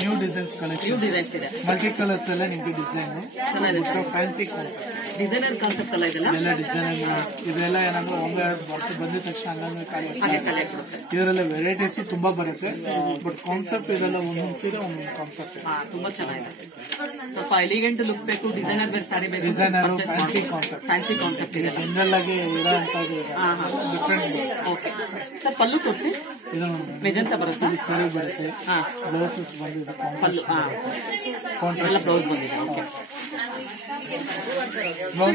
New designs collection, new designs ಇದೆ, multi colours ಎಲ್ಲ ನಿಮ್ಗೆ ಡಿಸೈನ್ ಚೆನ್ನಾಗಿದೆ. ಫ್ಯಾನ್ಸಿ ಕಾನ್ಸೆಪ್ಟ್, ಡಿಸೈನರ್ ಕಾನ್ಸೆಪ್ಟ್ ಅಲ್ಲ ಇದೆಲ್ಲ, ಇದೆಲ್ಲ ಡಿಸೈನ್ ಇದೆಲ್ಲ ಏನಂದ್ರೆ ಒಮ್ಮೆ ಬಂದಿದ ತಕ್ಷಣ ಹಂಗಂಗೆ ಹಾಗೆ ಖಾಲಿ ಆಗ್ಬಿಡುತ್ತೆ. ಇದರಲ್ಲಿ ವೆರೈಟೀಸ್ ತುಂಬಾ ಬರುತ್ತೆ, ಬಟ್ ಕಾನ್ಸೆಪ್ಟ್ ಇದೆಲ್ಲ ಒಂದೊಂದು ಸೀರೆ ಒಂದೊಂದು ಕಾನ್ಸೆಪ್ಟ್. ತುಂಬಾ ಚೆನ್ನಾಗಿದೆ. ಸ್ವಲ್ಪ ಎಲಿಗೆಂಟ್ ಲುಕ್ ಬೇಕು, ಡಿಸೈನರ್ ಬೇರೆ ಸಾರಿ ಬೇಕು, designer fancy concept, fancy concept ಇದೆ. ಜನರಲ್ ಆಗಿ ಇರೋಂಥದ್ದು ಡಿಫ್ರೆಂಟ್. ಓಕೆ ಸರ್, ಪಲ್ಲು ತೋರಿಸಿ. ಇದು ಮೆಜೆಂಟಾ ಬರುತ್ತಾ? ಸೀರೆ ಬರುತ್ತೆ, ಹಾ, ಬ್ಲೌಸಸ್ ಬಂದಿದೆ, ಪಲ್ಲು ಎಲ್ಲ ಬ್ಲೌಸ್ ಬಂದಿದೆ. ಓಕೆ,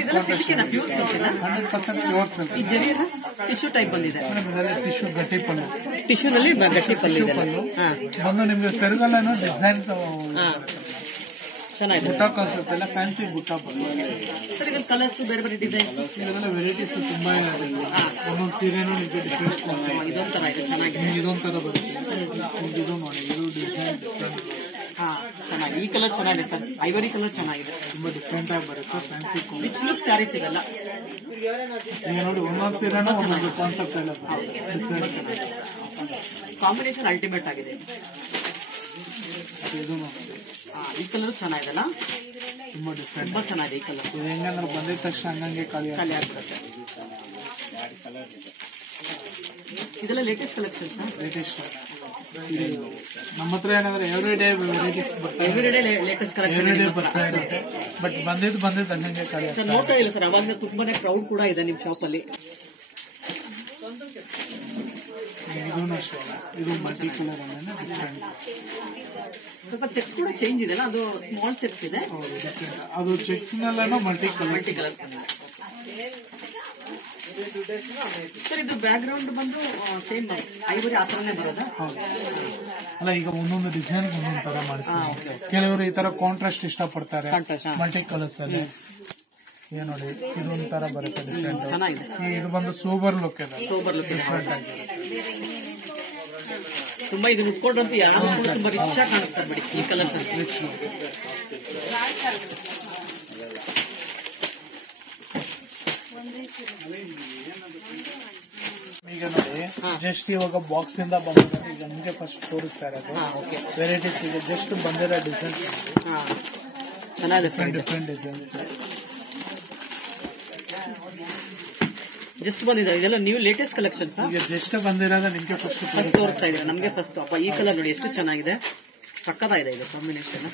ಇದೆಲ್ಲ ಸಿಲ್ಕಿನ ಪ್ಯೂರ್ ಸಿಲ್ಕಿನ 100% ಪ್ಯೂರ್ ಸಿಲ್ಕ್. ಈ ಜರಿ ಟಿಶ್ಯೂ ಟೈಪ್ ಬಂದಿದೆ, ಟಿಶ್ಯೂ ಗಟ್ಟಿ ಪಲ್ಲು, ಟಿಶ್ಯೂನಲ್ಲಿ ಗಟ್ಟಿ ಪಲ್ಲು ಇದೆ. ಬಂದು ನಿಮ್ಗೆ ಸೆರಗಲ್ಲೂ ಡಿಸೈನ್ಸ್ ಚೆನ್ನಾಗಿದೆ. ಬುಟ್ಟ ಕಾನ್ಸೆಪ್ಟ್ ಎಲ್ಲ ಫ್ಯಾನ್ಸಿ ಬುಟ್ಟ ಬರುತ್ತೆ. ಸರ್, ಈಗ ಕಲರ್ಸ್ ಬೇರೆ ಬೇರೆ ಡಿಸೈನ್ಸ್ ಇದೆಲ್ಲ ವೆರೈಟೀಸ್ ತುಂಬಾ ಇದೆ. ಒಂದೊಂದು ಸೀರೆನೂ ನಿಮಗೆ ಡಿಫ್ರೆಂಟ್ ಕಾನ್ಸೆಪ್ಟ್. ಇದೊಂಥರ ಇದೆ, ಚೆನ್ನಾಗಿದೆ. ಇದೊಂಥರ ಬರುತ್ತೆ, ನಿಮ್ಗೆ ಇದು ನೋಡಿ, ಇದು ಡಿಸೈನ್ ಡಿಫ್ರೆಂಟ್. ಚೆನ್ನಾಗಿ, ಈ ಕಲರ್ ಚೆನ್ನಾಗಿದೆ ಸರ್, ಐವರಿ ಕಲರ್ ಚೆನ್ನಾಗಿದೆ, ತುಂಬಾ ಡಿಫ್ರೆಂಟ್ ಆಗಿ ಬರುತ್ತೆ, ಫ್ಯಾನ್ಸಿ ರಿಚ್ ಲುಕ್ ಸ್ಯಾರೀಸ್ ಇವೆಲ್ಲ. ಈಗ ನೋಡಿ ಒಂದೊಂದು ಸೀರೆನೂ ಒಂದೊಂದು ಕಾನ್ಸೆಪ್ಟ್ ಎಲ್ಲ ಡಿಫ್ರೆಂಟ್. ಕಾಂಬಿನೇಷನ್ ಅಲ್ಟಿಮೇಟ್ ಆಗಿದೆ. ಇದು ನೋಡಿ, ಈ ಕಲರ್ ಚೆನ್ನಾಗಿದೆಲ್ಲ, ತುಂಬಾ ಡಿಫ್ರೆಂಟ್, ತುಂಬಾ ಚೆನ್ನಾಗಿದೆ ಈ ಕಲರ್. ಇದು ಹೆಂಗಂದ್ರೆ ಬಂದಿದ ತಕ್ಷಣ ಹಂಗಂಗೆ ಖಾಲಿ ಆಗ್ಬಿಡುತ್ತೆ. ಇದೆಲ್ಲ ಲೇಟೆಸ್ಟ್ ಕಲೆಕ್ಷನ್ ಸರ್, ಲೇಟೆಸ್ಟ್. ನಮ್ಮ ಹತ್ರ ಏನಂದ್ರೆ ಎವ್ರಿ ಡೇ ವೆರೈಟೀಸ್ ಬರ್ತಾ ಎವ್ರಿ ಡೇ ಲೇಟೆಸ್ಟ್ ಕಲೆಕ್ಷನ್ ಬರ್ತಾ ಇರುತ್ತೆ, ಬಟ್ ಬಂದಿದ್ದು ಹಂಗಂಗೆ ಖಾಲಿ ಸರ್. ನೋಡ್ತಾ ಇಲ್ಲ ಸರ್, ಅವಾಗ ತುಂಬಾನೇ ಕ್ರೌಡ್ ಕೂಡ ಇದೆ ನಿಮ್ ಶಾಪ್ ಅಲ್ಲಿ. ಇದೂ ಅಷ್ಟೇ, ಇದು ಮಲ್ಟಿ ಕಲರ್ ಡಿಫ್ರೆಂಟ್. ಸ್ವಲ್ಪ ಚೆಕ್ಸ್ ಕೂಡ ಚೇಂಜ್ ಇದೆ ಅಲ್ಲ, ಅದು ಸ್ಮಾಲ್ ಚೆಕ್ಸ್ ಇದೆ. ಅದು ಚೆಕ್ಸ್ ನಲ್ಲೇನೋ ಮಲ್ಟಿ ಕಲರ್. ಸರ್, ಇದು ಬ್ಯಾಕ್ ಗ್ರೌಂಡ್ ಬಂದು ಸೇಮ್ ಐವರಿ ಆ ತರನೇ ಬರೋದಾ? ಅಲ್ಲ, ಈಗ ಒಂದೊಂದು ಡಿಸೈನ್ ಒಂದೊಂದು ತರ ಮಾಡಿಸ್ತಾರೆ. ಕೆಲವರು ಈ ತರ ಕಾಂಟ್ರಾಸ್ಟ್ ಇಷ್ಟಪಡ್ತಾರೆ, ಮಲ್ಟಿ ಕಲರ್ಸ್ ಅಲ್ಲಿ. ಏನ್ ನೋಡಿ, ಇದೊಂಥರ ಬರುತ್ತೆ ಡಿಫ್ರೆಂಟ್, ಚೆನ್ನಾಗಿದೆ. ಇದು ಬಂದು ಸೂಪರ್ ಲುಕ್ ಇದೆ, ಸೂಪರ್ ಲುಕ್ ಡಿಫ್ರೆಂಟ್ ಆಗಿ. ತುಂಬಾ ಇದನ್ನ ಉಟ್ಕೊಂಡ್ರಂತೂ ಯಾರು ತುಂಬಾ ರಿಚ್ ಆಗಿ ಕಾಣಿಸ್ತಾರೆ ಬಿಡಿ ಈ ಕಲರ್ಸ್. ಈಗ ನೋಡಿ, ಜಸ್ಟ್ ಇವಾಗ ಬಾಕ್ಸ್ ಇಂದ ಬಂದಿದೆ, ಈಗ ನಿಮಗೆ ಫಸ್ಟ್ ತೋರಿಸ್ತಾ ಇರೋದು ವೆರೈಟೀಸ್ ಇದೆ. ಜಸ್ಟ್ ಬಂದಿರೋ ಡಿಸೈನ್ಸ್ ಚೆನ್ನಾಗಿದೆ, ಡಿಫ್ರೆಂಟ್ ಡಿಸೈನ್ಸ್ ಜಸ್ಟ್ ಬಂದಿದೆ. ಇದೆಲ್ಲ ನ್ಯೂ ಲೇಟೆಸ್ಟ್ ಕಲೆಕ್ಷನ್ಸ್. ಈಗ ಜಸ್ಟ್ ಬಂದಿರೋದು ನಿಮ್ಗೆ ಫಸ್ಟ್ ತೋರಿಸ್ತಾ ಇದ್ದಾರೆ ನಮ್ಗೆ ಫಸ್ಟ್. ಅಪ್ಪ, ಈ ಕಲರ್ ನೋಡಿ ಎಷ್ಟು ಚೆನ್ನಾಗಿದೆ, ಸಕ್ಕತ್ತಾಗಿದೆ ಇದು ಕಾಂಬಿನೇಷನ್.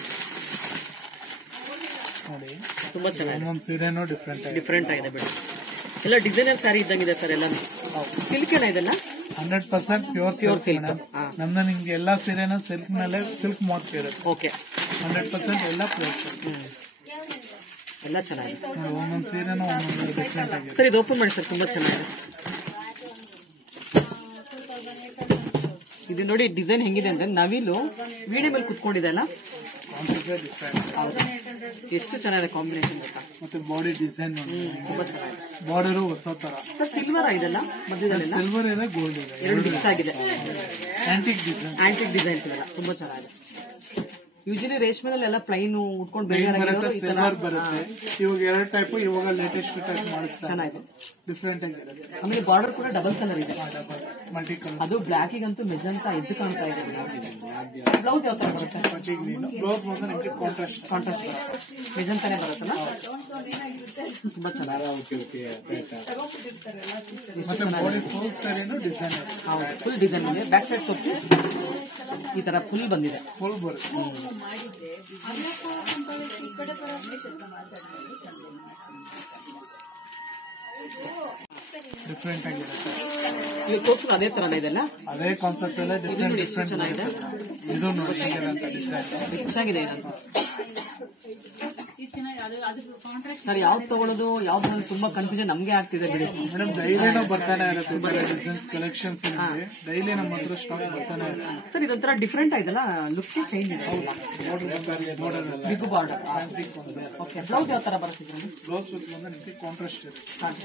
ನೋಡಿ, ತುಂಬಾ ಚೆನ್ನಾಗಿದೆ. ಒಂದೊಂದು ಸೀರೆನೂ ಡಿಫ್ರೆಂಟ್ ಆಗಿದೆ ಬಿಡಿ. ಎಲ್ಲ ಡಿಸೈನರ್ ಸ್ಯಾರಿ ಇದ್ದಂಗಿದೆ ಸರ್, ಎಲ್ಲ ಸಿಲ್ಕ್ ಏನ ಇದೆಲ್ಲ 100% ಪ್ಯೂರ್ ಸಿಲ್ಕ್. ನಮ್ದು ನಿಮ್ಗೆ ಎಲ್ಲಾ ಸೀರೆನೂ ಸಿಲ್ಕ್ ಮೇಲೆ ಸಿಲ್ಕ್ ಮಾರ್ಕ್ ಇರುತ್ತೆ. ಓಕೆ, 100% ಎಲ್ಲ ಪ್ಯೂರ್ ಸಿಲ್ಕ್. ಎಲ್ಲ ಚೆನ್ನಾಗಿದೆ, ಒಂದೊಂದು ಸೀರೆನೂ ಒಂದೊಂದು ಡಿಫ್ರೆಂಟ್ ಆಗಿದೆ. ಸರ್, ಇದು ಓಪನ್ ಮಾಡಿ ಸರ್, ತುಂಬಾ ಚೆನ್ನಾಗಿದೆ. ಇದು ನೋಡಿ ಡಿಸೈನ್ ಹೆಂಗಿದೆ ಅಂದ್ರೆ ನವಿಲು ವೀಣೆ ಮೇಲೆ ಕುತ್ಕೊಂಡಿದೆ ಅಲ್ಲ, ಎಷ್ಟು ಚೆನ್ನಾಗಿದೆ ಕಾಂಬಿನೇಷನ್ ಗೊತ್ತಾ. ಮತ್ತೆ ಬಾಡಿ ಡಿಸೈನ್ ತುಂಬಾ ಚೆನ್ನಾಗಿದೆ. ಬಾರ್ಡರ್ ಹೊಸ ತರ. ಸರ್, ಸಿಲ್ವರ್ ಇದೆಲ್ಲ ಮಧ್ಯದಲ್ಲಿ, ಸಿಲ್ವರ್ ಇದೆ, ಗೋಲ್ಡ್ ಇದೆ, ಎರಡು ಮಿಕ್ಸ್ ಆಗಿದೆ. ಆಂಟಿಕ್ ಡಿಸೈನ್ಸ್ ಇದೆಲ್ಲ ತುಂಬಾ ಚೆನ್ನಾಗಿದೆ. ಯೂಶಲಿ ರೇಷ್ಮೆನಲ್ಲಿ ಎಲ್ಲ ಪ್ಲೈನ್ ಉಟ್ಕೊಂಡು ಸಿಲ್ವರ್ ಬರುತ್ತೆ. ಇವಾಗ ಎರಡು ಟೈಪ್, ಇವಾಗ ಲೇಟೆಸ್ಟ್ ಟೈಪ್ ಮಾಡಿಸ್ತಾರೆ, ಚೆನ್ನಾಗಿದೆ, ಡಿಫ್ರೆಂಟ್ ಆಗಿದೆ. ಆಮೇಲೆ ಬಾರ್ಡರ್ ಕೂಡ ಡಬಲ್ ಕಲರ್ ಇದೆ, ಮಲ್ಟಿ ಕಲರ್. ಅದು ಬ್ಲಾಕ್ ಗಂತೂ ಮೆಜೆಂಟಾ ಎದ್ದು ಕಾಣ್ತಾ ಇದೆ. ಬ್ಲೌಸ್ ಯಾವ ತರ ಬರುತ್ತೆ? ಬ್ಲೌಸ್ ಬಂದು ನಿಮಗೆ ಕಾಂಟ್ರಾಸ್ಟ್ ಮೆಜೆಂಟಾನೇ ಬರುತ್ತಲ್ಲ, ತುಂಬಾ ಚೆನ್ನಾಗಿದೆ. ಮತ್ತೆ body full style design, full design ಇದೆ. ಬ್ಯಾಕ್ ಸೈಡ್ ತೋರಿಸಿ, ಈ ತರ ಫುಲ್ ಬಂದಿದೆ, ಫುಲ್ ಬರುತ್ತೆ. ಡಿಫ್ರೆಂಟ್ ಆಗಿರುತ್ತೆ. ಈಗ ತೋರಿಸು ಅದೇ ತರ ಇದೆಲ್ಲ, ಅದೇ ಕಾನ್ಸೆಪ್ಟ್ ಎಲ್ಲ ಡಿಫ್ರೆಂಟ್ ಚೆನ್ನಾಗಿದೆ. ಇದು ನೋಡಿ ಡಿಸೈನ್ ರಿಚ್ ಆಗಿದೆ ಇದಂತೂ. ಸರ್, ಯಾವ್ದು ತಗೊಳ್ಳೋದು ಯಾವ್ದು ತುಂಬಾ ಕನ್ಫ್ಯೂಷನ್ ನಮ್ಗೆ ಆಗ್ತಿದೆ ಬಿಡಿ ಮೇಡಮ್. ಡೈಲಿನೂ ಬರ್ತಾನೆ ಇರುತ್ತೆ ಡಿಸೈನ್ಸ್ ಕಲೆಕ್ಷನ್ಸ್, ಡೈಲಿ ನಮ್ಮ ಹತ್ರ ಸ್ಟಾಕ್ ಬರ್ತಾನೆ ಇರುತ್ತೆ. ಸರ್, ಇದೊಂಥರ ಡಿಫ್ರೆಂಟ್ ಆಯ್ತಲ್ಲ, ಲುಕ್ ಚೇಂಜ್ ಇದೆ. Big border, okay. ಬ್ಲೌಸ್ ಯಾವ ತರ ಬರುತ್ತೆ? ಬ್ಲೌಸ್ ಪೀಸ್ ಬಂದು ನಿಮಗೆ ಕಾಂಟ್ರಾಸ್ಟ್ ಇರುತ್ತೆ,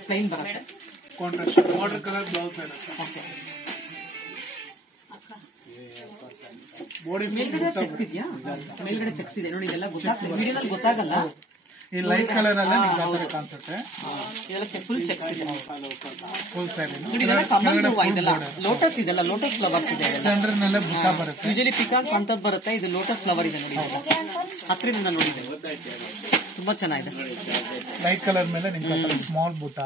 ಪ್ಲೈನ್ ಬರುತ್ತೆ, ಕಾಂಟ್ರಾಸ್ಟ್ ಬಾರ್ಡರ್ ಕಲರ್ ಬ್ಲೌಸ್ ಇರುತ್ತೆ. ಓಕೆ. ಬಾಡಿ ಮೇಲ್ಗಡೆ ಚೆಕ್ಸ್ ಇದೆಯಾ? ಮೇಲ್ಗಡೆ ಚೆಕ್ಸ್ ಇದೆ ನೋಡಿ, ಇದೆಲ್ಲ ಗೊತ್ತಾಗಲ್ಲ. ಈ ಲೈಟ್ ಕಲರ್ ಅಲ್ಲೇ ನಿಮ್ಗೆ ಆ ತರ ಕಾಣಿಸುತ್ತೆ. ಇದೆಲ್ಲ ಫುಲ್ ಚೆಕ್ಸ್ ಇದೆ. ಫುಲ್ ಸೈಡ್ ಇದೆಲ್ಲ ಕಮಲ್ ಹೂವ, ಇದೆಲ್ಲ ಲೋಟಸ್, ಇದೆಲ್ಲ ಲೋಟಸ್ ಫ್ಲವರ್ಸ್ ಇದೆ. ಸೆಂಟರ್ ನಲ್ಲೇ ಬುಟ್ಟ ಬರುತ್ತೆ. ಯೂಶಲಿ ಪಿಕಾನ್ಸ್ ಅಂತದ್ ಬರುತ್ತೆ, ಇದು ಲೋಟಸ್ ಫ್ಲವರ್ ಇದೆ ನೋಡಿ. ಹತ್ತಿರದಿಂದ ನೋಡಿದೆ, ತುಂಬಾ ಚೆನ್ನಾಗಿದೆ. ಲೈಟ್ ಕಲರ್ ಮೇಲೆ ನಿಮ್ಗೆ ಸ್ಮಾಲ್ ಬುಟ್ಟ.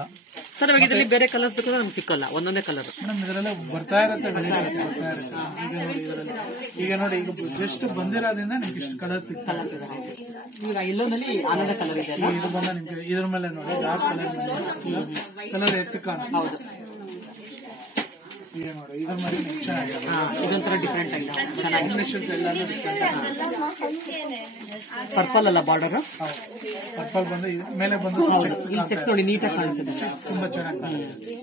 ಸರ್ ಇವಾಗ ಇದರಲ್ಲಿ ಬೇರೆ ಕಲರ್ಸ್ ಬೇಕಂದ್ರೆ ನಮ್ಗೆ ಸಿಕ್ಕಲ್ಲ, ಒಂದೊಂದೇ ಕಲರ್. ಮೇಡಮ್ ಇದರಲ್ಲೇ ಬರ್ತಾ ಇರುತ್ತೆ, ವೆರೈಟೀಸ್ ಬರ್ತಾ ಇರುತ್ತೆ. ಈಗ ನೋಡಿ ಈಗ ಜಸ್ಟ್ ಬಂದಿರೋದ್ರಿಂದ ನಿಮ್ಗೆ ಇಷ್ಟು ಕಲರ್ ಸಿಗ್ತಲ್ಲ. ಈಗ ಎಲ್ಲೋನಲ್ಲಿ ಆನಂದ ಕಲರ್ ಇದೆ. ಇದು ಬಂದ ನಿಮ್ಗೆ ಇದ್ರ ಮೇಲೆ ನೋಡಿ ಡಾರ್ಕ್ ಕಲರ್ ಕಲರ್ ಎತ್ತು ಕಾಣುತ್ತೆ. ಹೌದು, ಈಗ ನೋಡಿ ಇದ್ರ ಮೇಲೆ ಚೆನ್ನಾಗಿದೆ. ಇದೊಂಥರ ಡಿಫ್ರೆಂಟ್ ಆಗಿದೆ, ಚೆನ್ನಾಗಿ. ಎಲ್ಲಾನು ಡಿಫ್ರೆಂಟ್ ಆಗಿದೆ. ಪರ್ಪಲ್ ಅಲ್ಲ ಬಾರ್ಡರ್, ಪರ್ಪಲ್ ಬಂದು ಮೇಲೆ ಬಂದು ಈ ಚೆಕ್ಸ್ ನೋಡಿ ನೀಟಾಗಿ ಕಾಣಿಸುತ್ತೆ, ತುಂಬಾ ಚೆನ್ನಾಗಿ ಕಾಣುತ್ತೆ.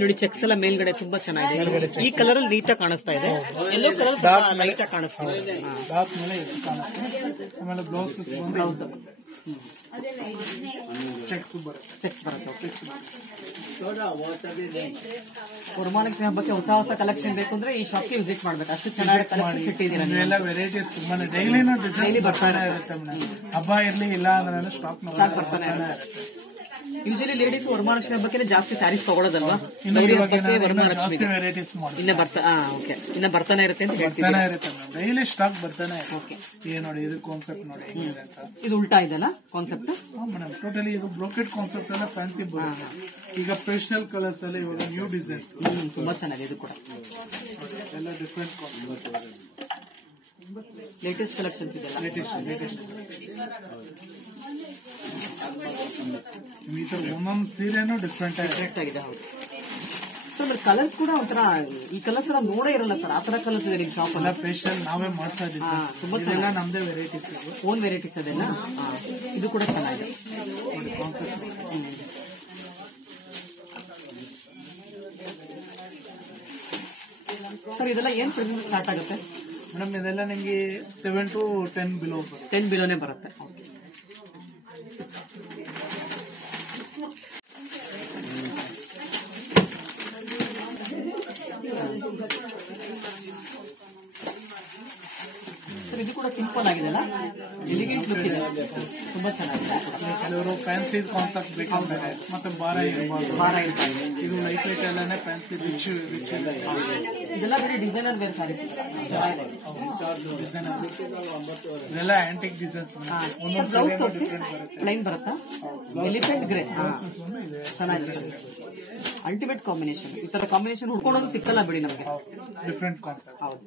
ನೋಡಿ ಚೆಕ್ಸ್ ಎಲ್ಲ ಮೇಲ್ಗಡೆ ತುಂಬಾ ಚೆನ್ನಾಗಿದೆ. ಈ ಕಲರ್ ಅಲ್ಲಿ ನೀಟಾಗಿ ಕಾಣಿಸ್ತಾ ಇದೆ. ಎಲ್ಲೋ ಕಲರ್ ಲೈಟ್ ಆಗಿ ಕಾಣಿಸ್ತಾ ಇದೆ. ಡಾರ್ಕ್ ಮೇಲೆ ಎತ್ತು ಕಾಣುತ್ತೆ. ಆಮೇಲೆ ಬ್ಲೌಸ್ ಪೀಸ್ ಬಂದು ಚೆಕ್ಸ್ ಬರುತ್ತೆ. ವರಮಹಾಲಕ್ಷ್ಮಿ ಹಬ್ಬಕ್ಕೆ ಹೊಸ ಹೊಸ ಕಲೆಕ್ಷನ್ ಬೇಕು ಅಂದ್ರೆ ಈ ಶಾಪ್ಗೆ ವಿಸಿಟ್ ಮಾಡ್ಬೇಕು, ಅಷ್ಟು ಚೆನ್ನಾಗಿ ಕಲೆಕ್ಷನ್ ಇಟ್ಟಿದ್ದೀರಾ. ಎಲ್ಲ ವೆರೈಟೀಸ್ ತುಂಬಾನೇ ಡೈಲಿನೂ ಡಿಸೈನ್ ಬರ್ತಾನೆ ಇರುತ್ತೆ ಮೇಡಮ್. ಹಬ್ಬ ಇರ್ಲಿ ಇಲ್ಲ ಅಂದ್ರೆ ಸ್ಟಾಕ್ ಬರ್ತಾನೆ ಇರುತ್ತೆ. ಯೂಶಲಿ ಲೇಡೀಸ್ ವರಮಹಾಲಕ್ಷ್ಮಿ ಹಬ್ಬಕ್ಕೆ ಜಾಸ್ತಿ ಸ್ಯಾರೀಸ್ ತಗೊಳ್ಳೋದಲ್ವಾ? ಜಾಸ್ತಿ ವೆರೈಟೀಸ್ ಇನ್ನ ಬರ್ತಾನೆ ಇರುತ್ತೆ ಅಂತ ಬರ್ತಾನೆ ಇರುತ್ತೆ ಮೇಡಮ್. ಡೈಲಿ ಸ್ಟಾಕ್ ಬರ್ತಾನೆ ಇರುತ್ತೆ. ನೋಡಿ ಇದು ಕಾನ್ಸೆಪ್ಟ್ ನೋಡಿ ಅಂತ. ಇದು ಉಲ್ಟಾ ಇದೆಲ್ಲ ಕಾನ್ಸೆಪ್ಟ್ ಮೇಡಮ್. ಟೋಟಲಿ ಇದು ಬ್ರೋಕೆಟ್ ಕಾನ್ಸೆಪ್ಟ್ ಎಲ್ಲ ಫ್ಯಾನ್ಸಿ ಬರುತ್ತೆ. ಈಗ ಪೇಸ್ಟಲ್ ಕಲರ್ಸ್ ಅಲ್ಲಿ ಇವಾಗ ನ್ಯೂ ಡಿಸೈನ್ಸ್ ತುಂಬಾ ಚೆನ್ನಾಗಿದೆ. ಇದು ಕೂಡ ಎಲ್ಲ ಡಿಫ್ರೆಂಟ್ ಕಾನ್ಸೆಪ್ಟ್, ಲೇಟೆಸ್ಟ್ ಕಲೆಕ್ಷನ್ಸ್ ಇದೆ. ಲೇಟೆಸ್ಟ್ ಈ ತರ ಒಂದೊಂದು ಸೀರೆನೂ ಡಿಫ್ರೆಂಟ್ ಆಗಿದೆ. ಹೌದು ಸರ್, ಕಲರ್ಸ್ ಕೂಡ ಒಂಥರ ಈ ಕಲರ್ಸ್ ಎಲ್ಲ ನೋಡೇ ಇರಲ್ಲ ಸರ್, ಆ ತರ ಕಲರ್ಸ್ ಇದೆ ನಿಮ್ ಶಾಪ್. ಎಲ್ಲ ಫೇಶಿಯಲ್ ನಾವೇ ಮಾಡ್ತಾ ಇದ್ದೀವಿ. ತುಂಬಾ ಚೆನ್ನಾಗಿ ನಮ್ದೇ ವೆರೈಟೀಸ್, ಓನ್ ವೆರೈಟೀಸ್ ಅದೆಲ್ಲ. ಇದು ಕೂಡ ಚೆನ್ನಾಗಿದೆ. ಸರ್ ಇದೆಲ್ಲ ಏನ್ ಪ್ರೈಸ್ ಸ್ಟಾರ್ಟ್ ಆಗುತ್ತೆ ಮೇಡಮ್? ಇದೆಲ್ಲ ನಿಮ್ಗೆ 7 to 10 ಬಿಲೋ, 10 ಬಿಲೋನೇ ಬರುತ್ತೆ. ಇದು ಕೂಡ ಸಿಂಪಲ್ ಆಗಿದೆ ಅಲ್ಲ, ಎಲಿಗೆಂಟ್ ಲುಕ್ ಇದೆ, ತುಂಬಾ ಚೆನ್ನಾಗಿದೆ. ಕೆಲವರು ಫ್ಯಾನ್ಸಿ ಕಾನ್ಸೆಪ್ಟ್ ಬೇಕಂತಾರೆ, ಮತ್ತೆ ಭಾರ ಇರ್ತಾರೆ. ಇದು ಲೈಟ್ ಲೈಟ್ ಎಲ್ಲಾನೇ ಫ್ಯಾನ್ಸಿ ರಿಚ್ ಇದೆ. ಇದೆಲ್ಲ ಬರೀ ಡಿಸೈನರ್ ಬೇರೆ ಸಾರೀಸ್ ಇದೆಲ್ಲ ಆಂಟಿಕ್ ಡಿಸೈನ್ಸ್. ಬ್ಲೌಸ್ ತೋರಿಸಿ, ಪ್ಲೈನ್ ಬರುತ್ತಾ? ಎಲಿಫೆಂಟ್ ಗ್ರೇ ಚೆನ್ನಾಗಿದೆ, ಅಲ್ಟಿಮೇಟ್ ಕಾಂಬಿನೇಷನ್. ಈ ತರ ಕಾಂಬಿನೇಷನ್ ಹುಡ್ಕೊಂಡೋದು ಸಿಕ್ಕಲ್ಲ ಬಿಡಿ ನಮಗೆ. Different concept. ಹೌದು,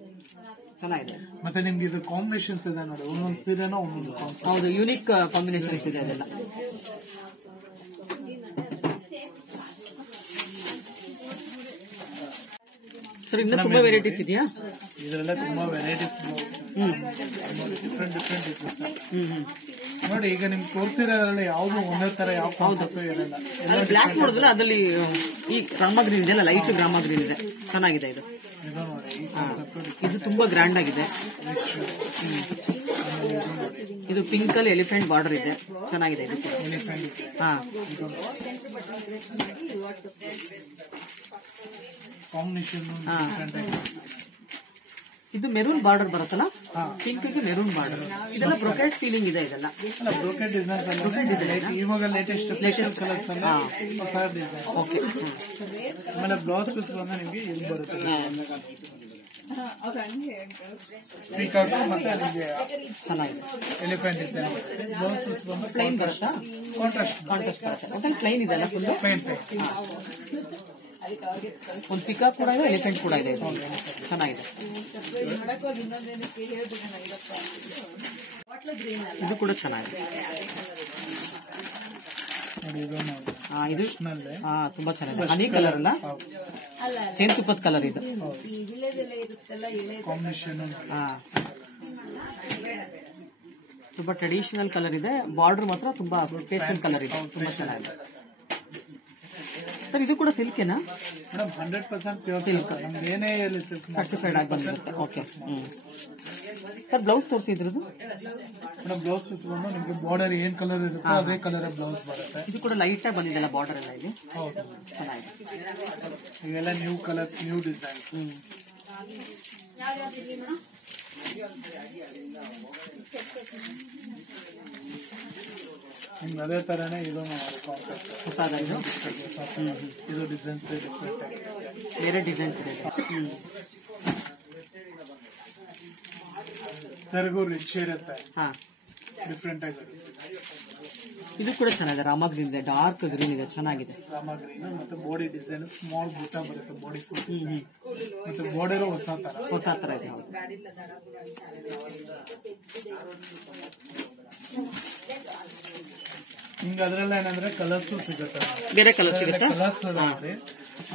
ಚೆನ್ನಾಗಿದೆ. ಮತ್ತೆ ನಿಮ್ಗೆ ಇದು ಕಾಂಬಿನೇಷನ್ಸ್ ಇದೆ ನೋಡಿ, ಒಂದೊಂದು ಸೀರೆನೋ ಒಂದೊಂದು ಕಾನ್ಸೆಪ್ಟ್. ಹೌದು, ಯೂನಿಕ್ ಕಾಂಬಿನೇಷನ್ಸ್ ಇದೆ ಅದೆಲ್ಲ. ಸರ್ ಇನ್ನ ತುಂಬಾ ವೆರೈಟೀಸ್ ಇದೆಯಾ? ಇದರೆಲ್ಲ ತುಂಬಾ ವೆರೈಟೀಸ್, ಡಿಫ್ರೆಂಟ್ ಡಿಸೈನ್ಸ್. ನೋಡಿ ಈಗ ನಿಮ್ಗೆ ತೋರಿಸಿರೋದ್ರಲ್ಲಿ ಯಾವ್ದು ಒಂದೇ ತರ ಯಾವ ಕಾನ್ಸೆಪ್ಟ್ ಇರಲ್ಲ. ಬ್ಲಾಕ್ ನೋಡಿದ್ರೆ ಅದರಲ್ಲಿ ಈ ರಾಮ ಗ್ರೀನ್ ಇದೆ ಅಲ್ಲ, ಲೈಟ್ ರಾಮ ಗ್ರೀನ್ ಇದೆ, ಚೆನ್ನಾಗಿದೆ. ಇದು ನೋಡಿ ಈ ಕಾನ್ಸೆಪ್ಟ್, ಇದು ತುಂಬಾ ಗ್ರ್ಯಾಂಡ್ ಆಗಿದೆ. ಇದು ಪಿಂಕ್ ಅಲ್ಲಿ ಎಲಿಫೆಂಟ್ ಬಾರ್ಡರ್ ಇದೆ, ಚೆನ್ನಾಗಿದೆ. ಇದು ಎಲಿಫೆಂಟ್. ಕಾಂಬಿನೇಷನ್ ಡಿಫ್ರೆಂಟ್ ಆಗಿದೆ. ಇದು ಮೆರೂನ್ ಬಾರ್ಡರ್ ಬರುತ್ತಲ್ಲ, ಪಿಂಕ್ ಗೆ ಮೆರೂನ್ ಬಾರ್ಡರ್. ಇದೆಲ್ಲ ಬ್ರೊಕೆಟ್ ಫೀಲಿಂಗ್ ಇದೆ. ಇದೆಲ್ಲ ಬ್ರೋಕೆಟ್ ಡಿಸೈನ್. ಇವಾಗ ಲೇಟೆಸ್ಟ್ ಕಲರ್ಸ್ ಅಲ್ಲ, ಹೊಸ ಡಿಸೈನ್. ಓಕೆ. ಆಮೇಲೆ ಬ್ಲೌಸ್ ಪೀಸ್ ಬಂದ್ರೆ ನಿಮ್ಗೆ ಇಲ್ಲಿ ಬರುತ್ತೆ ಪೀಕಾಕ್, ಮತ್ತೆ ನಿಮಗೆ ಚೆನ್ನಾಗಿದೆ ಎಲಿಫೆಂಟ್ ಡಿಸೈನ್. ಬ್ಲೌಸ್ ಪೀಸ್ ಬಂದು ಪ್ಲೈನ್ ಬರುತ್ತಾ? ಕಾಂಟ್ರಾಸ್ಟ್ ಬರುತ್ತೆ. ಒಟ್ಟಲ್ಲಿ ಪ್ಲೈನ್ ಇದೆ ಅಲ್ಲ, ಫುಲ್ ಪ್ಲೈನ್. ಒಂದು ಪಿಕಾಕ್ ಕೂಡ ಇದೆ, ಎಲಿಫೆಂಟ್ ಕೂಡ ಇದೆ. ಚೆನ್ನಾಗಿದೆ. ಇದು ಕೂಡ ಚೆನ್ನಾಗಿದೆ. ಇದು ತುಂಬಾ ಚೆನ್ನಾಗಿದೆ. ಹನಿ ಕಲರ್ ಅಲ್ಲ, ಜೇನುತುಪ್ಪದ ಕಲರ್ ಇದು. ಕಾಂಬಿನೇಷನ್ ತುಂಬಾ ಟ್ರೆಡಿಷನಲ್ ಕಲರ್ ಇದೆ. ಬಾರ್ಡರ್ ಮಾತ್ರ ತುಂಬಾ ಪೇಸ್ಟಲ್ ಕಲರ್ ಇದೆ, ತುಂಬಾ ಚೆನ್ನಾಗಿದೆ. ಸರ್ ಇದು ಕೂಡ ಸಿಲ್ಕೇನಾ ಮೇಡಮ್? 100% pure silk. ನಮ್ಗೆ ಏನೇ ಇರಲಿ ಸಿಲ್ಕ್ ಸರ್ಟಿಫೈಡ್ ಆಗಿ ಬಂದಿರುತ್ತೆ. ಓಕೆ. ಸರ್ ಬ್ಲೌಸ್ ತೋರಿಸಿದ್ರದ್ದು ಮೇಡಮ್? ಬ್ಲೌಸ್ ಪೀಸ್ ಬಂದು ನಿಮ್ಗೆ ಬಾರ್ಡರ್ ಏನ್ ಕಲರ್ ಇರುತ್ತೆ ಅದೇ ಕಲರ್ ಬ್ಲೌಸ್ ಬರುತ್ತೆ. ಇದು ಕೂಡ ಲೈಟ್ ಆಗಿ ಬಂದಿದೆಲ್ಲ ಬಾರ್ಡರ್ ಎಲ್ಲ ಇಲ್ಲಿ. ಹೌದು, ಚೆನ್ನಾಗಿದೆ. ಇವೆಲ್ಲ ನ್ಯೂ ಕಲರ್ಸ್, ನ್ಯೂ ಡಿಸೈನ್ಸ್. ನಿಮ್ಗೆ ಅದೇ ತರನೇ ಇದು ಕಾನ್ಸೆಪ್ಟ್ ಹೊಸದ ಇದು ಇದು ಡಿಸೈನ್ಸ್ ಡಿಫ್ರೆಂಟ್ ಆಗಿ ಬೇರೆ ಡಿಸೈನ್ಸ್ ಇದೆ. ಸರಿಗೂ ರಿಚ್ ಇರುತ್ತೆ, ಹಾ ಡಿಫ್ರೆಂಟ್ ಆಗಿರುತ್ತೆ. ಇದು ಕೂಡ ಚೆನ್ನಾಗಿದೆ, ರಾಮ ಗ್ರೀನ್ ಇದೆ, ಡಾರ್ಕ್ ಗ್ರೀನ್ ಇದೆ, ಚೆನ್ನಾಗಿದೆ. ರಾಮ ಗ್ರೀನ್ ಮತ್ತೆ ಬಾಡಿ ಡಿಸೈನ್ ಸ್ಮಾಲ್ ಬುಟ್ಟ ಬರುತ್ತೆ, ಬಾಡಿ ಫುಲ್ ಮತ್ತೆ ಬಾರ್ಡರ್ ಹೊಸ ತರ ಇದೆ. ಹೌದು. ಹಿಂಗ ಅದ್ರಲ್ಲಿ ಏನಂದ್ರೆ ಕಲರ್ಸ್ ಸಿಗುತ್ತೆ, ಬೇರೆ ಕಲರ್ ಸಿಗುತ್ತೆ. ಕಲರ್ಸ್ ನೋಡಿ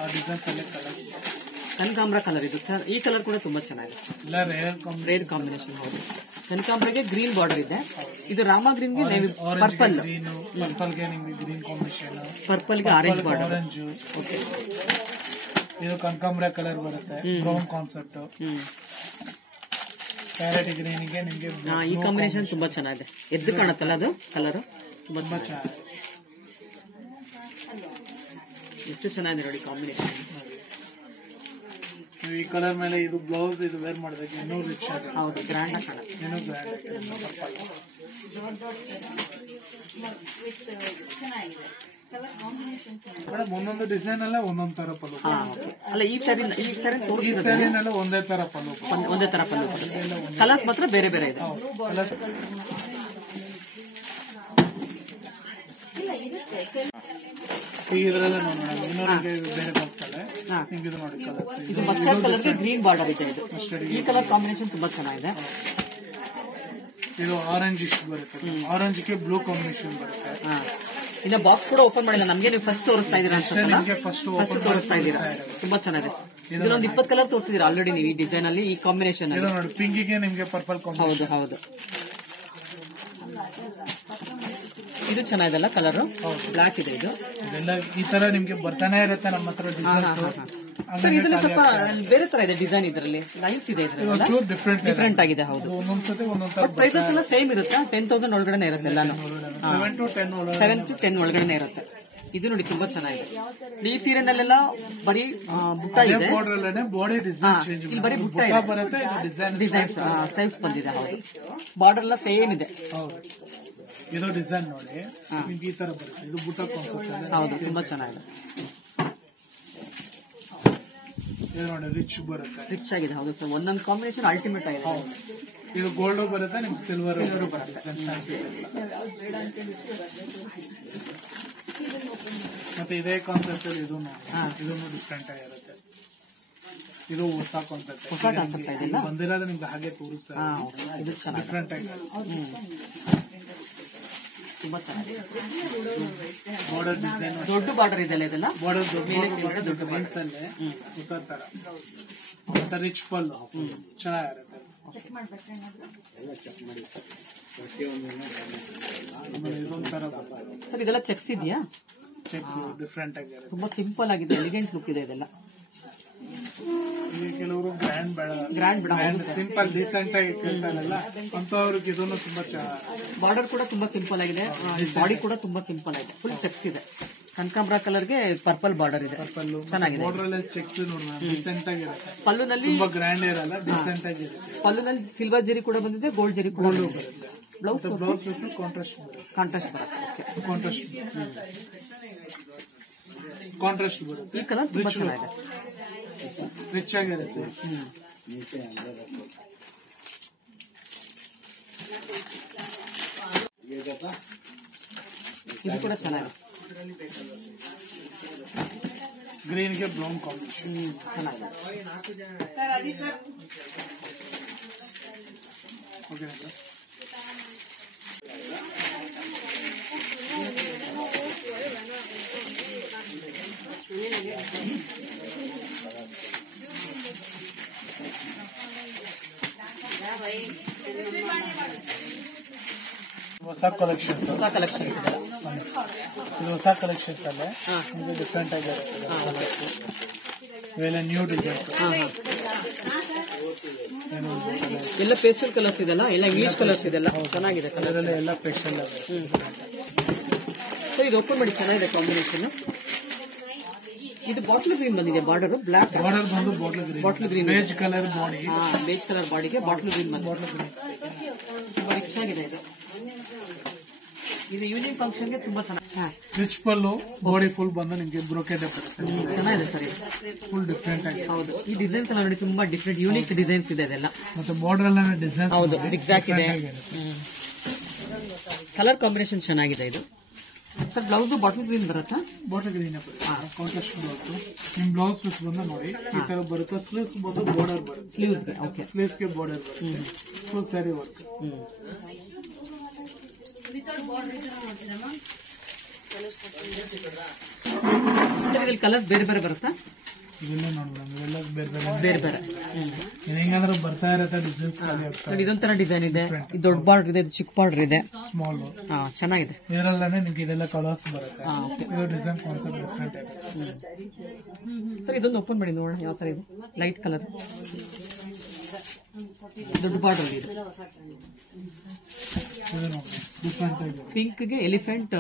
ಆ ಡಿಸೈನ್ಸ್ ಅಲ್ಲಿ ಕಲರ್ಸ್. ಕನಕಾಂಬ್ರ ಕಲರ್ ಇದು, ಈ ಕಲರ್ ಕೂಡ ತುಂಬಾ ಚೆನ್ನಾಗಿದೆ, ಇಲ್ಲ ರೇರ್ ಕಾಂಬಿನೇಷನ್. ಹೌದು, ಕನಕಾಂಬ್ರಗೆ ಗ್ರೀನ್ ಬಾರ್ಡರ್ ಇದೆ. ಇದು ರಾಮ ಗ್ರೀನ್ಗೆ ಪರ್ಪಲ್, ಪರ್ಪಲ್ಗೆ ನಿಮ್ಗೆ ಗ್ರೀನ್ ಕಾಂಬಿನೇಷನ್, ಪರ್ಪಲ್ಗೆ ಆರೆಂಜ್ ಬಾರ್ಡರ್. ಆರೆಂಜ್. ಇದು ಕನಕಾಂಬ್ರ ಕಲರ್ ಬರುತ್ತೆ, ಬ್ರೌನ್ ಕಾನ್ಸೆಪ್ಟ್. ಪ್ಯಾರೆಟ್ ಗ್ರೀನ್ಗೆ ನಿಮ್ಗೆ ಈ ಕಾಂಬಿನೇಷನ್ ತುಂಬಾ ಚೆನ್ನಾಗಿದೆ, ಎದ್ದು ಕಾಣುತ್ತಲ್ಲ ಅದು ಕಲರ್, ತುಂಬಾ ಚೆನ್ನಾಗಿದೆ. ಎಷ್ಟು ಚೆನ್ನಾಗಿದೆ ನೋಡಿ ಕಾಂಬಿನೇಷನ್. ನೀವು ಈ ಕಲರ್ ಮೇಲೆ ಇದು ಬ್ಲೌಸ್ ಇದು ವೇರ್ ಮಾಡಿದಾಗ ಇನ್ನೂ ರಿಚ್ ಆಗುತ್ತೆ. ಹೌದು, ಗ್ರ್ಯಾಂಡ್ ಆಗಿ ಕಾಣುತ್ತೆ. ಇನ್ನೂ ಗ್ರ್ಯಾಂಡ್. ಮೇಡಮ್ ಒಂದೊಂದು ಡಿಸೈನ್ ಅಲ್ಲ ಒಂದೊಂದು ತರ ಪಲ್ಲು. ಅಲ್ಲ, ಈ ಸ್ಯಾರಿ ಸ್ಯಾರಿನೆಲ್ಲ ಒಂದೇ ತರ ಪಲ್ಲು, ಒಂದೇ ತರ ಪಲ್ಲು. ಕಲರ್ಸ್ ಮಾತ್ರ ಬೇರೆ ಬೇರೆ ಇದೆ. ಇದರಲ್ಲ ನೋಡಿ ಮೇಡಮ್, ಇನ್ನೊಂದು ಬೇರೆ ಬಾಕ್ಸ್ ಅಲ್ಲೇ ನಿಮ್ಗೆ ಇದು ನೋಡಿ ಕಲರ್ಸ್. ಇದು ಮಸ್ಟರ್ಡ್ ಕಲರ್ಗೆ ಗ್ರೀನ್ ಬಾರ್ಡರ್ ಇದೆ. ಇದು ಈ ಕಲರ್ ಕಾಂಬಿನೇಷನ್ ತುಂಬಾ ಚೆನ್ನಾಗಿದೆ. ಇದು ಆರೆಂಜ್ ಇಷ್ಟು ಬರುತ್ತೆ, ಆರೆಂಜ್ಗೆ ಬ್ಲೂ ಕಾಂಬಿನೇಷನ್ ಬರುತ್ತೆ. ಇನ್ನ ಬಾಕ್ಸ್ ಕೂಡ ಓಪನ್ ಮಾಡಿಲ್ಲ ನಮ್ಗೆ, ನೀವು ಫಸ್ಟ್ ತೋರಿಸ್ತಾ ಇದೀರಾ ಅಂತ. ಫಸ್ಟ್ ತೋರಿಸ್ತಾ ಇದೀರಾ, ತುಂಬಾ ಚೆನ್ನಾಗಿದೆ. ಇದೊಂದು 20 ಕಲರ್ ತೋರಿಸಿದೀರಾ ಆಲ್ರೆಡಿ ನೀವು ಈ ಡಿಸೈನ್ ಅಲ್ಲಿ, ಈ ಕಾಂಬಿನೇಷನ್. ಇದು ನೋಡಿ ಪಿಂಕಿಗೆ ನಿಮ್ಗೆ ಪರ್ಪಲ್ ಕಾಂಬಿನೇಷನ್. ಹೌದು, ಇದು ಚೆನ್ನಾಗಿದೆಲ್ಲ ಕಲರ್, ಬ್ಲಾಕ್ ಇದೆ. ಇದು ಇದೆಲ್ಲ ಈ ತರ ನಿಮ್ಗೆ ಬರ್ತಾನೆ ಇರುತ್ತೆ ನಮ್ಮ ಹತ್ರ ಡಿಸೈನ್ಸ್. ಇದರಲ್ಲಿ ಸ್ವಲ್ಪ ಬೇರೆ ತರ ಇದೆ ಡಿಸೈನ್, ಇದರಲ್ಲಿ ಲೈನ್ಸ್ ಇದೆ, ಡಿಫ್ರೆಂಟ್ ಆಗಿದೆ. ಹೌದು, ಒಂದೊಂದ್ಸತಿ ಒಂದೊಂದ್ ತರ ಪ್ರೈಸಸ್ ಎಲ್ಲ ಸೇಮ್ ಇರುತ್ತೆ, 10,000 ಒಳಗಡೆ ಇರುತ್ತೆ ಎಲ್ಲಾನು. 7 to 10 ಒಳಗಡೆ ಇರುತ್ತೆ. ಇದು ನೋಡಿ ತುಂಬಾ ಚೆನ್ನಾಗಿದೆ. ಈ ಸೀರೆನಲ್ಲೆಲ್ಲ ಬರೀ ಬುಟ್ಟ ಇದೆ, ಬಾಡಿ ಡಿಸೈನ್ ಇಲ್ಲಿ ಬರೀ ಬುಟ್ಟ ಇದೆ, ಬರುತ್ತೆ, ಡಿಸೈನ್ಸ್ ಸ್ಟೈಲ್ಸ್ ಬಂದಿದೆ. ಹೌದು, ಬಾರ್ಡರ್ ಎಲ್ಲ ಸೇಮ್ ಇದೆ. ಹೌದು, ಇದು ಡಿಸೈನ್ ನೋಡಿ ನಿಮ್ಗೆ ಈ ತರ ಬರುತ್ತೆ. ಇದು ಬುಟ್ಟ ಕಾನ್ಸೆಪ್ಟ್. ಹೌದು, ತುಂಬಾ ಚೆನ್ನಾಗಿದೆ. ಇದು ನೋಡಿ ರಿಚ್ ಬರುತ್ತೆ, ರಿಚ್ ಆಗಿದೆ. ಹೌದು ಸರ್, ಒಂದೊಂದು ಕಾಂಬಿನೇಷನ್ ಅಲ್ಟಿಮೇಟ್ ಆಗಿದೆ. ಇದು ಗೋಲ್ಡ್ ಬರುತ್ತೆ, ನಿಮ್ಗೆ ಸಿಲ್ವರ್ ಬರುತ್ತೆ. ಮತ್ತೆ ಇದೇ ಕಾನ್ಸೆಪ್ಟ್ ಅಲ್ಲಿ ಇದನ್ನು ಡಿಫ್ರೆಂಟ್ ಆಗಿರುತ್ತೆ. ಇದು ಹೊಸ ಕಾನ್ಸೆಪ್ಟ್ ಬಂದಿರೋದು ನಿಮ್ಗೆ ಹಾಗೆ ತೋರಿಸ್ತಾರೆ. ಇದು ಡಿಫ್ರೆಂಟ್ ಆಗಿ ತುಂಬಾ ಚೆನ್ನಾಗಿದೆ. ಬಾರ್ಡರ್ ಡಿಸೈನ್ ದೊಡ್ಡ ಬಾರ್ಡರ್ ಇದೆಲ್ಲ, ಇದೆಲ್ಲ ಬಾರ್ಡರ್ ದೊಡ್ಡ ಮೀನ್ಸ್ ಅಲ್ಲೇ ಹೊಸ ತರ ಮತ್ತೆ ರಿಚ್ ಪಲ್ಲು ಚೆನ್ನಾಗಿರುತ್ತೆ. ಇದೊಂಥರ ಸರ್, ಇದೆಲ್ಲ ಚೆಕ್ಸ್ ಇದೆಯಾ? ಚೆಕ್ಸ್ ಡಿಫ್ರೆಂಟ್ ಆಗಿರುತ್ತೆ, ತುಂಬಾ ಸಿಂಪಲ್ ಆಗಿದೆ, ಎಲಿಗೆಂಟ್ ಲುಕ್ ಇದೆ ಇದೆಲ್ಲ. ಕೆಲವರು ಗ್ರ್ಯಾಂಡ್ ಬೇಡ ಸಿಂಪಲ್ ಡೀಸೆಂಟ್ ಆಗಿ ಕೇಳ್ತಾರಲ್ಲ ಅಂತವ್ರಿಗೆ ಇದನ್ನು ತುಂಬಾ ಬಾರ್ಡರ್ ಕೂಡ ತುಂಬಾ ಸಿಂಪಲ್ ಆಗಿದೆ, ಬಾಡಿ ಕೂಡ ತುಂಬಾ ಸಿಂಪಲ್ ಆಗಿದೆ, ಫುಲ್ ಚೆಕ್ಸ್ ಇದೆ. ಕನಕಾಂಬ್ರ ಕಲರ್ಗೆ ಪರ್ಪಲ್ ಬಾರ್ಡರ್ ಇದೆ, ಚೆನ್ನಾಗಿದೆ. ಬಾರ್ಡರ್ ಚೆಕ್ಸ್ ನೋಡೋಣ, ಡೀಸೆಂಟ್ ಆಗಿರುತ್ತೆ. ಪಲ್ಲುನಲ್ಲಿ ತುಂಬಾ ಗ್ರ್ಯಾಂಡ್ ಇರಲ್ಲ, ಡೀಸೆಂಟ್ ಆಗಿರುತ್ತೆ. ಪಲ್ಲುನಲ್ಲಿ ಸಿಲ್ವರ್ ಜರಿ ಕೂಡ ಬಂದಿದೆ, ಗೋಲ್ಡ್ ಜರಿ ಕೂಡ ಬರುತ್ತೆ. ಬ್ಲೌಸ್ ಕಾಂಟ್ರಾಸ್ಟ್ ಬರುತ್ತೆ. ಕಾಂಟ್ರಾಸ್ಟ್ ಬರುತ್ತೆ. ಈ ಕಲರ್ ತುಂಬಾ ಚೆನ್ನಾಗಿದೆ, ರಿಚ್ ಆಗಿರುತ್ತೆ. ಇದು ಕೂಡ ಚೆನ್ನಾಗಿದೆ. ಗ್ರೀನ್ಗೆ ಬ್ರೌನ್ ಕಾಂಬಿನೇಷನ್ ಚೆನ್ನಾಗಿದೆ. Okay sir. ಹೊಸ ಕಲೆಕ್ಷನ್ಸ್ ಹೊಸ ಕಲೆಕ್ಷನ್ ಇದೆ. ಇದು ಹೊಸ ಕಲೆಕ್ಷನ್ಸ್ ಅಲ್ಲೇ ಇದು ಡಿಫ್ರೆಂಟ್ ಆಗಿರುತ್ತೆ. ಇವೆಲ್ಲ ನ್ಯೂ ಡಿಸೈನ್ಸ್. ಎಲ್ಲ ಪೇಸ್ಟಲ್ ಕಲರ್ಸ್ ಇದೆಲ್ಲ, ಎಲ್ಲ ಇಂಗ್ಲಿಷ್ ಕಲರ್ಸ್ ಇದೆಲ್ಲ ಚೆನ್ನಾಗಿದೆ. ಕಲರ್ ಎಲ್ಲ ಪೇಸ್ಟಲ್. ಸರ್, ಇದು ಓಪನ್ ಮಾಡಿ, ಚೆನ್ನಾಗಿದೆ ಕಾಂಬಿನೇಷನ್. ಇದು ಬಾಟ್ಲ್ ಗ್ರೀನ್ ಬಂದಿದೆ, ಬಾರ್ಡರ್ ಬ್ಲಾಕ್ ಬಾರ್ಡರ್ ಬಂದು bottle green beige colour body. Beige colour ಬಾಡಿಗೆ ಬಾಟ್ಲ್ ಗ್ರೀನ್ ಬಂದು ತುಂಬಾ ರಿಚ್ ಆಗಿದೆ ಇದು. ಇದು ಈವ್ನಿಂಗ್ ಫಂಕ್ಷನ್ಗೆ ತುಂಬಾ ಚೆನ್ನಾಗಿ ರಿಚ್ ಪಲ್ಲು ಬಾಡಿ ಫುಲ್ ಬಂದು ನಿಮ್ಗೆ ಬ್ರೋಕೆಡ್ ಬರುತ್ತೆ. ಚೆನ್ನಾಗಿದೆ ಸರ್. ಫುಲ್ ಡಿಫ್ರೆಂಟ್ ಆಗಿ. ಹೌದು, ಈ ಡಿಸೈನ್ಸ್ ಎಲ್ಲ ನೋಡಿ ತುಂಬಾ ಡಿಫ್ರೆಂಟ್ ಯೂನಿಕ್ ಡಿಸೈನ್ಸ್ ಇದೆ ಅದೆಲ್ಲ. ಮತ್ತೆ ಬಾರ್ಡರ್ ಎಲ್ಲ ಡಿಸೈನ್ಸ್ ಹೌದು, ಎಕ್ಸಾಕ್ಟ್ ಇದೆ. ಕಲರ್ ಕಾಂಬಿನೇಷನ್ ಚೆನ್ನಾಗಿದೆ ಇದು. ಸರ್ ಬ್ಲೌಸ್ ಬಾಟಲ್ ಗ್ರೀನ್ ಬರುತ್ತಾ? ಬಾಟಲ್ ಗ್ರೀನ್ ಬರುತ್ತೆ, ಕಾಂಟ್ರಾಸ್ಟ್ ಬ್ಲೌಸ್. ನಿಮ್ ಬ್ಲೌಸ್ ಪೀಸ್ ಬಂದು ನೋಡಿ ಈ ತರ ಬರುತ್ತೆ. ಸ್ಲೀವ್ಸ್ ಬಂದು ಬಾರ್ಡರ್ ಬರುತ್ತೆ. ಸ್ಲೀವ್ಸ್ಗೆ ಓಕೆ, ಸ್ಲೀವ್ಸ್ಗೆ ಬಾರ್ಡರ್ ಬರುತ್ತೆ. Full sari work. ಸರ್ ಇದ್ರಲ್ಲಿ ಕಲರ್ಸ್ ಬೇರೆ ಬೇರೆ ಬರುತ್ತಾ? ಇದೆಲ್ಲ ನೋಡ್ಬೋದು, ಇವೆಲ್ಲ ಬೇರೆ ಬೇರೆ ಬೇರೆ ಬೇರೆ. ಹೆಂಗಂದ್ರೆ ಬರ್ತಾ ಇರತ್ತೆ ಡಿಸೈನ್ಸ್ ಖಾಲಿ ಆಗ್ತದೆ. ನೋಡಿ ಇದೊಂಥರ ಡಿಸೈನ್ ಇದೆ, ಇದು ದೊಡ್ಡ ಬಾರ್ಡರ್ ಇದೆ, ಇದು ಚಿಕ್ಕ ಬಾರ್ಡರ್ ಇದೆ, ಸ್ಮಾಲ್. ಚೆನ್ನಾಗಿದೆ. ಇದರಲ್ಲೇ ನಿಮ್ಗೆ ಇದೆಲ್ಲ ಕಲರ್ಸ್ ಬರುತ್ತೆ. ಓಕೆ. ಇದು ಡಿಸೈನ್ ಕಾನ್ಸೆಪ್ಟ್ ಡಿಫ್ರೆಂಟ್ ಆಗಿದೆ. ಸರ್ ಇದೊಂದು ಓಪನ್ ಮಾಡಿ ನೋಡೋಣ ಯಾವ ತರ ಇದೆ. ಲೈಟ್ ಕಲರ್, ದೊಡ್ಡ ಬಾರ್ಡರ್ ಇದೆ. ಇದು ನೋಡಿ ಡಿಫ್ರೆಂಟ್ ಆಗಿದೆ. ಪಿಂಕ್ ಗೆ ಎಲಿಫೆಂಟ್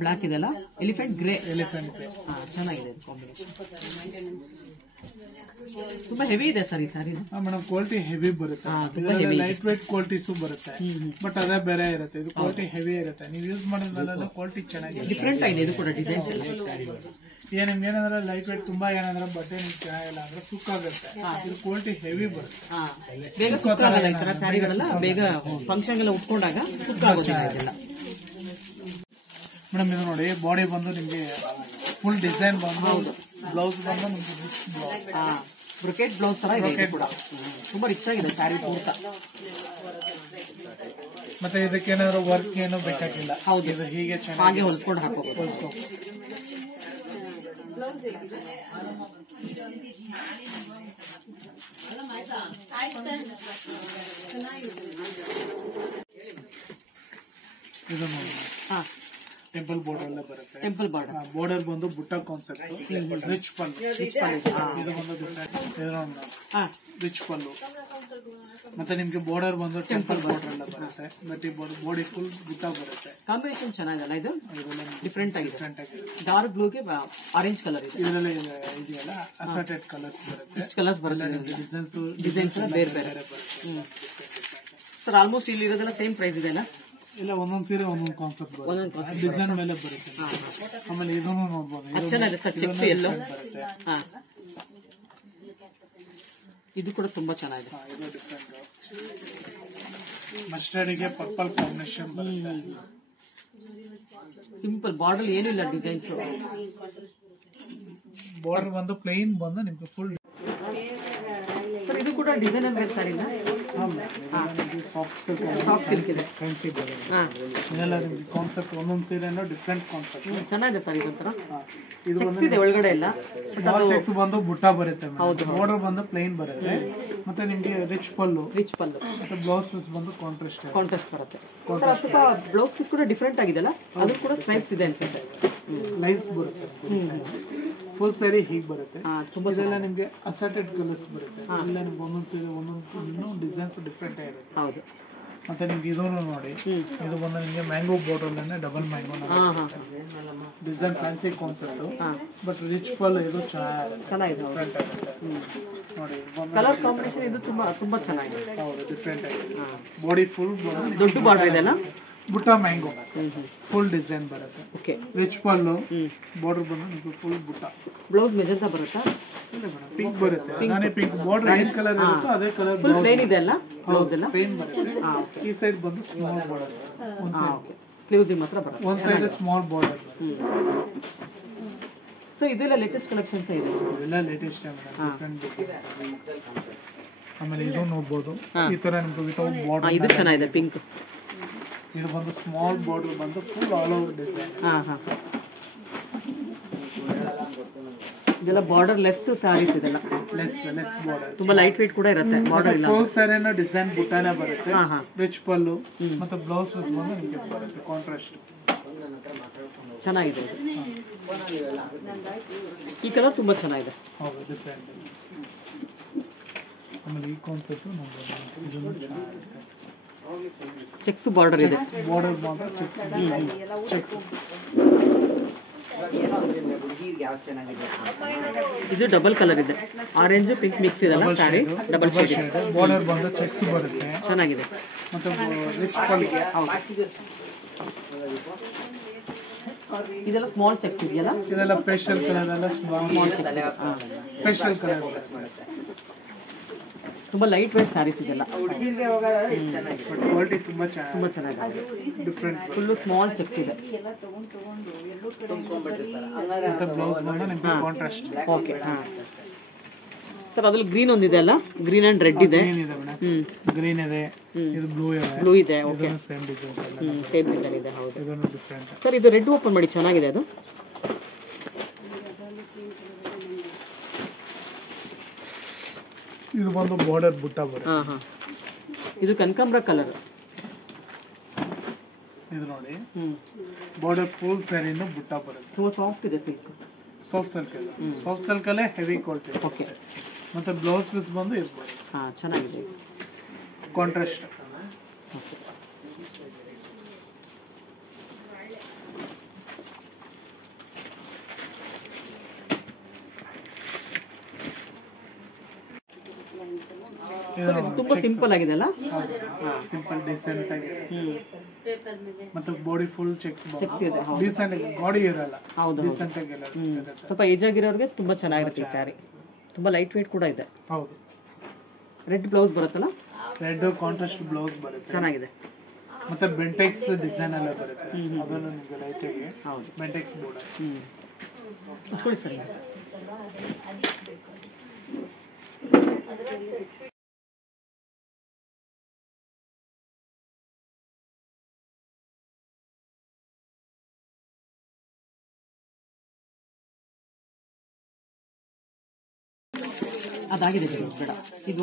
ಬ್ಲಾಕ್ ಇದೆಲ್ಲ, ಎಲಿಫೆಂಟ್ ಗ್ರೇ. ಎಲಿಫೆಂಟ್ ಗ್ರೇ ಚೆನ್ನಾಗಿದೆ ಕಾಂಬಿನೇಷನ್. ತುಂಬಾ ಹೆವಿ ಇದೆ ಸರ್ ಈ ಸಾರಿ. ಮೇಡಮ್ ಕ್ವಾಲಿಟಿ ಹೆವಿ ಬರುತ್ತೆ. ಲೈಟ್ ವೇಟ್ ಕ್ವಾಲಿಟೀಸು ಬರುತ್ತೆ, ಬಟ್ ಅದೇ ಬೇರೆ ಇರುತ್ತೆ. ಇದು ಕ್ವಾಲಿಟಿ ಹೆವಿ ಇರುತ್ತೆ. ನೀವು ಯೂಸ್ ಮಾಡೋದ್ರಲ್ಲ ಕ್ವಾಲಿಟಿ ಚೆನ್ನಾಗಿದೆ, ಡಿಫ್ರೆಂಟ್ ಆಗಿದೆ. ಇದು ಕೂಡ ಡಿಸೈನ್ಸ್ ಎಲ್ಲ ನಿಮ್ಗೆ ಏನಂದ್ರೆ ಲೈಟ್ ವೇಟ್ ತುಂಬಾ ಏನಂದ್ರೆ ಬಟ್ಟೆ ನಿಮ್ಗೆ ಚೆನ್ನಾಗಿಲ್ಲ ಅಂದ್ರೆ ಸುಕ್ ಆಗುತ್ತೆ. ಇದು ಕ್ವಾಲಿಟಿ ಹೆವಿ ಬರುತ್ತೆ, ಬೇಗ ಸುಕ್ಕಾಗಲ್ಲ. ಈ ತರ ಸ್ಯಾರಿಗಳೆಲ್ಲ ಬೇಗ ಫಂಕ್ಷನ್ ಎಲ್ಲ ಉಟ್ಕೊಂಡಾಗ ಸುಕ್ಕಾಗೋದಿಲ್ಲ ಇದೆಲ್ಲ. ಮೇಡಮ್ ಇದು ನೋಡಿ ಬಾಡಿ ಬಂದು ನಿಮ್ಗೆ ಫುಲ್ ಡಿಸೈನ್ ಬಂದು, ಬ್ಲೌಸ್ ಬಂದು ನಿಮ್ಗೆ ಬ್ರೊಕೆಟ್ ಬ್ಲೌಸ್ ತರ ಇದೆ ಕೂಡ. ತುಂಬಾ ರಿಚ್ ಆಗಿದೆ ಸ್ಯಾರಿ ಪೂರ್ತ. ಮತ್ತೆ ಇದಕ್ಕೆ ಏನಾದ್ರು ವರ್ಕ್ ಏನು ಬೇಕಾಗಿಲ್ಲ. ಹೌದು, ಇದು ಹೀಗೆ ಹಾಗೆ ಚೆನ್ನಾಗಿ ಹೊಲ್ಸ್ಕೊಂಡು ಹಾಕೋಬಹುದು. ಇದು ನೋಡಿ ಟೆಂಪಲ್ ಬಾರ್ಡರ್ ಎಲ್ಲ ಬರುತ್ತೆ. ಟೆಂಪಲ್ ಬಾರ್ಡರ್, ಬಾರ್ಡರ್ ಬಂದು ಬುಟ್ಟ ಕಾನ್ಸೆಪ್ಟ್. ರಿಚ್ ಪಲ್ಲು. ಇದು ಬಂದು ರಿಚ್ ಪಲ್ಲು. ಮತ್ತೆ ನಿಮ್ಗೆ ಬಾರ್ಡರ್ ಬಂದು ಟೆಂಪಲ್ ಬಾರ್ಡರ್ ಎಲ್ಲ ಬರುತ್ತೆ. ಮತ್ತೆ ಬಾಡಿ ಫುಲ್ ಬುಟ್ಟ ಬರುತ್ತೆ. ಕಾಂಬಿನೇಷನ್ ಚೆನ್ನಾಗಲ್ಲ ಇದು, ಡಿಫ್ರೆಂಟ್ ಆಗಿದೆ. ಡಿಫ್ರೆಂಟ್ ಆಗಿದೆ. ಡಾರ್ಕ್ ಬ್ಲೂಗೆ ಆರೆಂಜ್ ಕಲರ್ ಇದೆ. ಇದರಲ್ಲಿ ಇದೆಯಲ್ಲ ಅಸಾರ್ಟೆಡ್ ಕಲರ್ಸ್ ಬರುತ್ತೆ. ಎಷ್ಟು ಕಲರ್ಸ್ ಬರುತ್ತೆ? ಡಿಸೈನ್ಸ್ ಬೇರೆ ಬೇರೆ ಬರುತ್ತೆ. ಸರ್ ಆಲ್ಮೋಸ್ಟ್ ಇಲ್ಲಿ ಇರೋದೆಲ್ಲ ಸೇಮ್ ಪ್ರೈಸ್ ಇದೆ ಅಲ್ಲ? ಇಲ್ಲ, ಒಂದೊಂದ್ ಸೀರೆ ಒಂದೊಂದು ಕಾನ್ಸೆಪ್ಟ್ ಬರುತ್ತೆ, ಡಿಸೈನ್ ಮೇಲೆ ಬರುತ್ತೆ. ಆಮೇಲೆ ಇದನ್ನು ನೋಡ್ಬೋದು, ಚೆನ್ನಾಗಿದೆ ಸರ್. ಚೆಕ್ ಎಲ್ಲೋ ಬರುತ್ತೆ. ಇದು ಕೂಡ ತುಂಬಾ ಚೆನ್ನಾಗಿದೆ. ಇದು ಡಿಫ್ರೆಂಟ್. ಮಸ್ಟರ್ಡ್ಗೆ ಪರ್ಪಲ್ ಕಾಂಬಿನೇಷನ್ ಬರುತ್ತೆ. ಸಿಂಪಲ್ ಬಾರ್ಡರ್ ಏನೂ ಇಲ್ಲ ಡಿಸೈನ್ಸ್. ಬಾರ್ಡರ್ ಬಂದು ಪ್ಲೇನ್ ಬಂದು ನಿಮ್ಗೆ ಫುಲ್. ಸರ್ ಇದು ಕೂಡ ಡಿಸೈನರ್ ವೇರ್ ಸಾರಿ ಸಾಫ್ಟ್ ಸಿಲ್ಕ್, ಸಾಫ್ಟ್ ಸಿಲ್ಕ್ ಇದೆ. ಫ್ಯಾನ್ಸಿ ಬರುತ್ತೆ. ಇದೆಲ್ಲ ನಿಮ್ಗೆ ಕಾನ್ಸೆಪ್ಟ್ ಒಂದೊಂದು ಸೀರೆ ಡಿಫ್ರೆಂಟ್ ಕಾನ್ಸೆಪ್ಟ್. ಚೆನ್ನಾಗಿದೆ ಸರ್. ಇದೊಂಥರ ಇದು ಚೆಕ್ಸ್ ಇದೆ ಒಳಗಡೆ ಎಲ್ಲ. ಸ್ಮಾಲ್ ಚೆಕ್ಸ್ ಬಂದು ಬುಟ್ಟ ಬರುತ್ತೆ. ಬಾರ್ಡರ್ ಬಂದು ಪ್ಲೇನ್ ಬರುತ್ತೆ. ಮತ್ತೆ ನಿಮ್ಗೆ ರಿಚ್ ಪಲ್ಲು. ಮತ್ತೆ ಬ್ಲೌಸ್ ಪೀಸ್ ಬಂದು ಕಾಂಟ್ರಾಸ್ಟ್ ಬರುತ್ತೆ. ಬ್ಲೌಸ್ ಪೀಸ್ ಕೂಡ ಡಿಫ್ರೆಂಟ್ ಆಗಿದೆಲ್ಲ, ಅದು ಕೂಡ ಸ್ಟ್ರೈಪ್ಸ್ ಇದೆ ಅನ್ಸುತ್ತೆ. ಲೈನ್ಸ್ ಬರುತ್ತೆ. ಫುಲ್ ಸ್ಯಾರಿ ಹೀಗೆ ಬರುತ್ತೆ. ಇದೆಲ್ಲ ನಿಮ್ಗೆ ಅಸಾರ್ಟೆಡ್ ಕಲರ್ಸ್ ಬರುತ್ತೆ. ಇಲ್ಲ ನಿಮ್ಗೆ ಒಂದೊಂದು ಸೀರೆ ಒಂದೊಂದು ಡಿಸೈನ್ಸ್ ಡಿಫ್ರೆಂಟ್ ಆಗಿರುತ್ತೆ. ಹೌದು. ಮತ್ತೆ ನಿಮ್ಗೆ ಇದನ್ನು ನೋಡಿ, ಇದು ಬಂದು ನಿಮ್ಗೆ mango border double mango design, fancy concept. But rich ಪಲ್ ಇದು ಚೆನ್ನಾಗಿದೆ, ಡಿಫ್ರೆಂಟ್ ಆಗುತ್ತೆ ನೋಡಿ. ಕಲರ್ ಕಾಂಬಿನೇಷನ್ ಇದು ತುಂಬಾ ತುಂಬಾ ಚೆನ್ನಾಗಿದೆ. ಹೌದು, ಡಿಫ್ರೆಂಟ್ ಆಗಿದೆ. ಬಾಡಿ ಫುಲ್ ದೊಡ್ಡ ಬಾರ್ಡರ್ ಇದೆ ಅಲ್ಲ? ಬುಟ್ಟ ಮ್ಯಾಂಗೋ ಫುಲ್ ಡಿಸೈನ್ ಬರುತ್ತೆ. ಓಕೆ. ರಿಚ್ ಪಲ್ಲು, ಬಾರ್ಡರ್ ಬಂದು ನಿಮ್ಗೆ ಫುಲ್ ಬುಟ್ಟ. ಬ್ಲೌಸ್ ಮೆಜೆಂಟಾ ಬರುತ್ತಾ? ಇಲ್ಲ ಮೇಡಮ್, ಪಿಂಕ್ ಬರುತ್ತೆ. ನಾನೇ ಪಿಂಕ್ ಬಾರ್ಡರ್ ಏನ್ ಕಲರ್ ಇರುತ್ತೋ ಅದೇ ಕಲರ್ ಫುಲ್ ಪ್ಲೇನ್ ಇದೆ ಅಲ್ಲ? ಬ್ಲೌಸ್ ಎಲ್ಲ ಪ್ಲೇನ್ ಬರುತ್ತೆ. ಈ ಸೈಡ್ ಬಂದು ಸ್ಮಾಲ್ ಬಾರ್ಡರ್, ಒಂದ್ ಸೈಡ್ ಸ್ಲೀವ್ಸ್ ಮಾತ್ರ ಬರುತ್ತೆ. ಒಂದ್ ಸೈಡ್ ಸ್ಮಾಲ್ ಬಾರ್ಡರ್. ಸೊ ಇದೆಲ್ಲ ಲೇಟೆಸ್ಟ್ ಕಲೆಕ್ಷನ್ಸ್ ಇದೆ. ಇದೆಲ್ಲ ಲೇಟೆಸ್ಟ್ ಡಿಫ್ರೆಂಟ್. ಆಮೇಲೆ ಇದು ನೋಡ್ಬೋದು, ಈ ತರ ನಿಮ್ಗೆ ವಿತೌಟ್ ಬಾರ್ಡರ್. ಇದು ಚೆನ್ನಾಗಿದೆ ಪಿಂಕ್. ಇದು ಬಂದು ಸ್ಮಾಲ್ ಬಾರ್ಡರ್ ಬಂದು ಫುಲ್ ಆಲ್ ಓವರ್ ಡಿಸೈನ್. ಇದೆಲ್ಲ ಬಾರ್ಡರ್ ಲೆಸ್ ಸಾರೀಸ್. ಇದೆಲ್ಲ ಲೆಸ್ ಬಾರ್ಡರ್, ತುಂಬಾ ಲೈಟ್ ವೇಟ್ ಕೂಡ ಇರುತ್ತೆ. ಬಾರ್ಡರ್ ಇಲ್ಲ, ಫುಲ್ ಸ್ಯಾರಿನ ಡಿಸೈನ್ ಬುಟ್ಟಾನೆ ಬರುತ್ತೆ. ರಿಚ್ ಪಲ್ಲು ಮತ್ತೆ ಬ್ಲೌಸ್ ಪೀಸ್ ಬಂದು ನಿಮಗೆ ಬರುತ್ತೆ ಕಾಂಟ್ರಾಸ್ಟ್. ಚೆನ್ನಾಗಿದೆ ಇದು. ಈ ಕಲರ್ ತುಂಬಾ ಚೆನ್ನಾಗಿದೆ. ಹೌದು, ಡಿಫ್ರೆಂಟ್. ಆಮೇಲೆ ಈ ಕಾನ್ಸೆಪ್ಟ್ ನೋಡ್ಬೋದು, ಇದನ್ನು ಚೆನ್ನಾಗಿರುತ್ತೆ. ಚೆಕ್ಸ್ ಬಾರ್ಡರ್ ಇದೆ. Border cheques. ಇದು ಡಬಲ್ ಕಲರ್ ಇದೆ, ಆರೆಂಜ್ ಪಿಂಕ್ ಮಿಕ್ಸ್ ಇದೆಲ್ಲ ಸ್ಯಾರಿ. ಡಬಲ್ ಶೇಡ್ ಬಾರ್ಡರ್ ಬಂದು ಚೆಕ್ಸ್ ಬರುತ್ತೆ. ಚೆನ್ನಾಗಿದೆ. ಮತ್ತೆ ರಿಚ್ ಪಲ್ಲು. ಇದೆಲ್ಲ ಸ್ಮಾಲ್ ಚೆಕ್ಸ್ ಇದೆಯಲ್ಲ, ಇದೆಲ್ಲ ಪೇಸ್ಟಲ್ ಕಲರ್ ಎಲ್ಲ ಸ್ಮಾಲ್ ಚೆಕ್ಸ್. ಪೇಸ್ಟಲ್ ಕಲರ್ ತುಂಬಾ ಲೈಟ್ ವೇಟ್ ಸ್ಯಾರೀಸ್ ಇದೆಲ್ಲ, ಕ್ವಾಲಿಟಿ ತುಂಬಾ ಚೆನ್ನಾಗಿದೆ. ಡಿಫ್ರೆಂಟ್. ಫುಲ್ಲು ಸ್ಮಾಲ್ ಚೆಕ್ಸ್ ಇದೆ. ಮತ್ತೆ ಬ್ಲೌಸ್ ಬಂದು ನಿಮಗೆ ಕಾಂಟ್ರಾಸ್ಟ್. ಓಕೆ. ಹಾಂ ಸರ್, ಅದ್ರಲ್ಲಿ ಗ್ರೀನ್ ಒಂದಿದೆ ಅಲ್ಲ, ಗ್ರೀನ್ ಅಂಡ್ ರೆಡ್ ಇದೆ. ಗ್ರೀನ್ ಇದೆ, ಇದು ಬ್ಲೂ ಇದೆ. ಓಕೆ, ಸೇಮ್ ಡಿಸೈನ್ಸ್ ಎಲ್ಲ, ಸೇಮ್ ಡಿಸೈನ್ ಇದೆ. ಹೌದು, ಇದನ್ನು ಡಿಫ್ರೆಂಟ್. ಸರ್ ಇದು ರೆಡ್ ಓಪನ್ ಮಾಡಿ, ಚೆನ್ನಾಗಿದೆ ಅದು. ಇದು ಬಂದು ಬಾರ್ಡರ್ ಬುಟ್ಟ ಬರುತ್ತೆ. ಹಾಂ ಹಾಂ, ಇದು ಕನಕಾಂಬರ ಕಲರ್. ಇದು ನೋಡಿ, ಬಾರ್ಡರ್ ಫುಲ್ ಸ್ಯಾರಿನೂ ಬುಟ್ಟ ಬರುತ್ತೆ. ತುಂಬ ಸಾಫ್ಟ್ ಇದೆ ಸಿಲ್ಕ್. ಸಾಫ್ಟ್ ಸಿಲ್ಕ್ ಇದೆ. ಸಾಫ್ಟ್ ಸಿಲ್ಕ್ ಅಲ್ಲೇ ಹೆವಿ ಕ್ವಾಲಿಟಿ. ಓಕೆ. ಮತ್ತೆ ಬ್ಲೌಸ್ ಪೀಸ್ ಬಂದು ಇರ್ಬೋದು. ಹಾಂ, ಚೆನ್ನಾಗಿದೆ. ಕಾಂಟ್ರಾಸ್ಟ್. ಓಕೆ. ತುಂಬಾ ಸಿಂಪಲ್ ಆಗಿದೆ ಅಲ್ಲ. ಸಿಂಪಲ್ ಡಿಸೆಂಟ್ ಆಗಿ. ಮತ್ತೆ ಬಾಡಿ ಫುಲ್ ಚೆಕ್ಸ್ ಇದೆ. ಡಿಸೆಂಟ್ ಬಾಡಿ ಇರಲ್ಲ. ಹೌದು, ಡಿಸೆಂಟ್ ಆಗಿ ಸ್ವಲ್ಪ ಏಜ್ ಆಗಿರೋರಿಗೆ ತುಂಬಾ ಚೆನ್ನಾಗಿರುತ್ತೆ ಈ ಸ್ಯಾರಿ. ತುಂಬಾ ಲೈಟ್ ವೇಟ್ ಕೂಡ ಇದೆ. ಹೌದು. ರೆಡ್ ಬ್ಲೌಸ್ ಬರುತ್ತಲ್ಲ, ರೆಡ್ ಕಾಂಟ್ರಾಸ್ಟ್ ಬ್ಲೌಸ್ ಬರುತ್ತೆ, ಚೆನ್ನಾಗಿದೆ. ಮತ್ತೆ ಬೆಂಟೆಕ್ಸ್ ಡಿಸೈನ್ ಎಲ್ಲ ಬರುತ್ತೆ. ಅದನ್ನು ನಿಮಗೆ ಲೈಟ್ ಆಗಿ. ಹೌದು, ಬೆಂಟೆಕ್ಸ್ ಬೋರ್ಡರ್. ಇಟ್ಕೊಳ್ಳಿ ಸರ್. ಅದಾಗಿದೆ ಬೇಡ, ಇದು